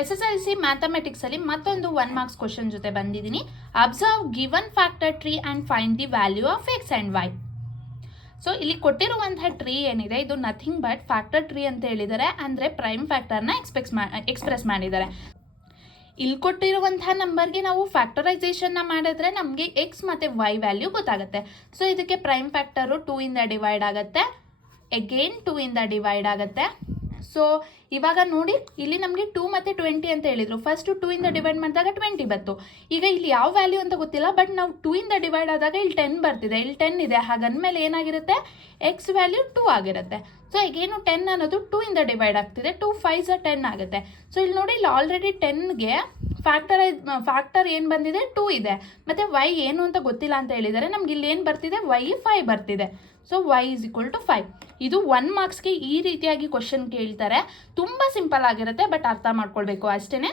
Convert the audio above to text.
SSLC ಮ್ಯಾಥಮೆಟಿಕ್ಸಲ್ಲಿ ಮತ್ತೊಂದು 1 marks question ಜೊತೆ ಬಂದಿದ್ದೀನಿ. Observe given factor tree and find the value of x and y. So ಇಲ್ಲಿ ಕೊಟ್ಟಿರುವಂತಹ tree ಏನಿದೆ ಇದು ನಥಿಂಗ್ ಬಟ್ ಫ್ಯಾಕ್ಟರ್ ಟ್ರೀ ಅಂತ ಹೇಳಿದ್ದಾರೆ, ಅಂದರೆ ಪ್ರೈಮ್ ಫ್ಯಾಕ್ಟರ್ನ ಎಕ್ಸ್ಪ್ರೆಸ್ ಮಾಡಿದ್ದಾರೆ. ಇಲ್ಲಿ ಕೊಟ್ಟಿರುವಂತಹ ನಂಬರ್ಗೆ ನಾವು ಫ್ಯಾಕ್ಟರೈಸೇಷನ್ನ ಮಾಡಿದ್ರೆ ನಮಗೆ ಎಕ್ಸ್ ಮತ್ತು ವೈ ವ್ಯಾಲ್ಯೂ ಗೊತ್ತಾಗುತ್ತೆ. ಸೊ ಇದಕ್ಕೆ ಪ್ರೈಮ್ ಫ್ಯಾಕ್ಟರು 2 ಇಂದ ಡಿವೈಡ್ ಆಗುತ್ತೆ, ಅಗೇನ್ 2 ಇಂದ ಡಿವೈಡ್ ಆಗುತ್ತೆ. ಸೊ ಇವಾಗ ನೋಡಿ ಇಲ್ಲಿ ನಮಗೆ 2 ಮತ್ತು 20 ಅಂತ ಹೇಳಿದರು. ಫಸ್ಟು 2 ಇಂದ ಡಿವೈಡ್ ಮಾಡಿದಾಗ 20 ಬಂತು. ಈಗ ಇಲ್ಲಿ ಯಾವ ವ್ಯಾಲ್ಯೂ ಅಂತ ಗೊತ್ತಿಲ್ಲ, ಬಟ್ ನಾವು 2 ಇಂದ ಡಿವೈಡ್ ಆದಾಗ ಇಲ್ಲಿ 10 ಬರ್ತಿದೆ, ಇಲ್ಲಿ 10 ಇದೆ. ಹಾಗಂದಮೇಲೆ ಏನಾಗಿರುತ್ತೆ, ಎಕ್ಸ್ ವ್ಯಾಲ್ಯೂ 2 ಆಗಿರುತ್ತೆ. ಸೊ ಈಗೇನು 10 ಅನ್ನೋದು 2 ಇಂದ ಡಿವೈಡ್ ಆಗ್ತಿದೆ, 2 5 10 ಆಗುತ್ತೆ. ಸೊ ಇಲ್ಲಿ ನೋಡಿ ಇಲ್ಲಿ ಆಲ್ರೆಡಿ 10ಗೆ ಫ್ಯಾಕ್ಟರ್ ಏನು ಬಂದಿದೆ 2 ಇದೆ, ಮತ್ತು ವೈ ಏನು ಅಂತ ಗೊತ್ತಿಲ್ಲ ಅಂತ ಹೇಳಿದರೆ ನಮ್ಗೆ ಇಲ್ಲಿ ಏನು ಬರ್ತಿದೆ, ವೈ 5 ಬರ್ತಿದೆ. So y = 5. ಇದು 1 ಮಾರ್ಕ್ಸ್ಗೆ ಈ ರೀತಿಯಾಗಿ ಕ್ವಶನ್ ಕೇಳ್ತಾರೆ. ತುಂಬ ಸಿಂಪಲ್ ಆಗಿರುತ್ತೆ, ಬಟ್ ಅರ್ಥ ಮಾಡ್ಕೊಳ್ಬೇಕು ಅಷ್ಟೇ.